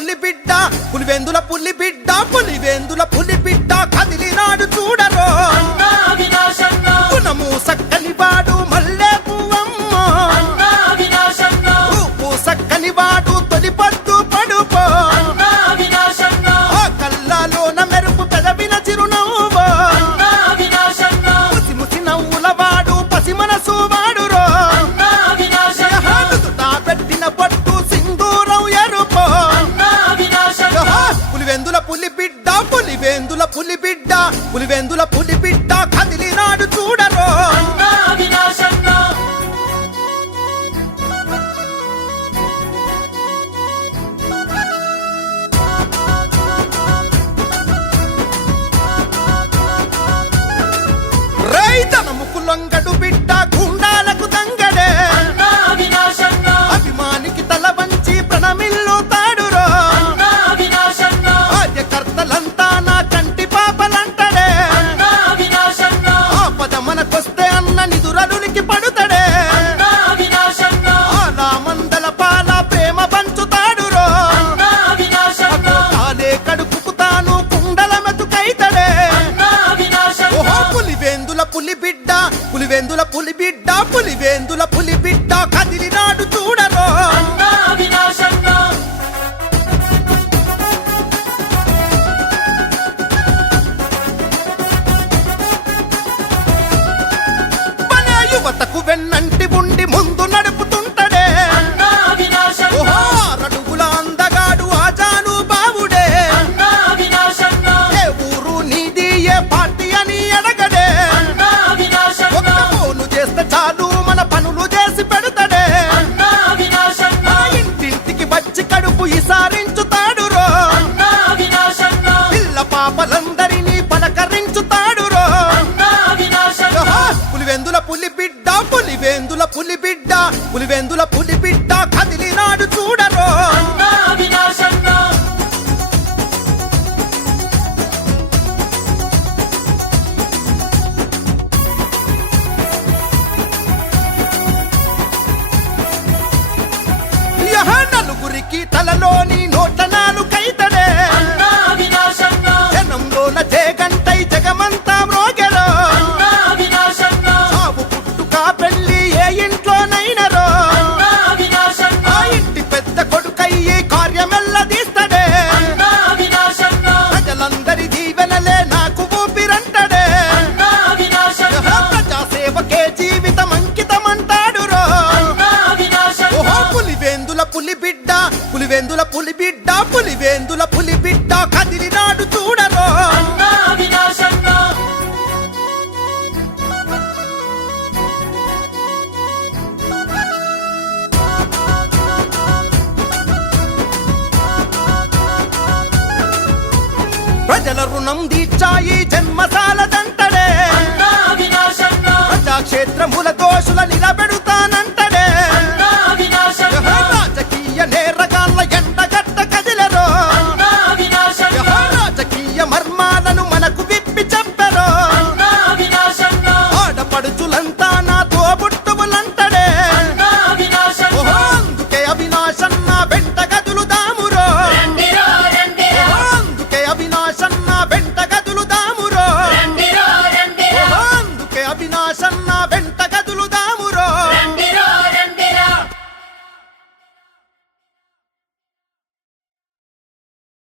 పులి బిడ్డ పులివెందుల పులి బిడ్డ పులివెందుల పులి బిడ్డ కదిలినాడు చూడరో పునము సక్కని వాడు మల్లె పువ్వమ్మ రూపు సక్కని వాడు తొలి పద్దు పడుపో కళ్ళలోన మెరుపు పెదవిన చిరునవ్వు ముసి ముసి నవ్వుల వాడు పసి మనసు వాడురో పెట్టిన పట్టు సింధూరం ఎరుపో పులివెందుల పులి బిడ్డ పులివెందుల పులి బిడ్డ పులివెందుల పులి బిడ్డ కదిలినాడు చూడరో రైతనముకు లొంగడు బిడ్డ గుండాలకు దంగడే అభిమానికి తల వంచి ప్రణమిల్లు తాడురో కార్యకర్తలంతా నా కంటి పాపలంటడే ఆపద మనకొస్తే అన్న నిదురలునికి పడుతడే ఆలా మందల పాల ప్రేమ పంచుతాడురో కాలే కడుపుకు తాను కుండల మెతుకైతడే ఓహో పులివెందుల పులి బిడ్డ పులివెందుల పులి బిడ్డ పులివెందుల పులి బిడ్డ కదిలినాడు చూడరో మన యువతకు వెన్నంటి ఉండి ముందు నడుపుతుంటడే ఓహో అడుగుల అందగాడు ఆజాను బావుడే ఏ ఊరు నీది ఏ పార్టీ అని అడగడే ఒక ఫోను చేస్తే చాలు మన పనులు చేసి పెడతాడే ఇంటింటికి వచ్చి కడుపు ఇసారించుతాడురో పిల్ల పాపలందరినీ పలకరించుతాడురో పులివెందుల పులి బిడ్డ పులివెందుల పులి బిడ్డ పులివెందుల పులి బిడ్డ కదిలినాడు చూడరో నలుగురికి తలలోని నోట్ల నాలుకైతడే జనంలోన జేగంటై జగమంతా మ్రోగెరో చావు పుట్టుక పెళ్లి ఏ ఇంట్లోనైనరో ఆ ఇంటి పెద్ద కొడుకయ్యి కార్యమెల్లదీస్తడే ప్రజలందరి దీవెనలే నాకు ఊపిరంటడే ప్రజాసేవకే జీవితం అంకితమంటాడురో ఓహో పులివెందుల పులి బిడ్డ పులివెందుల పులి బిడ్డ పులివెందుల పులి బిడ్డ కదిలినాడు చూడరో ప్రజల రుణం తీర్చాయి జన్మసాల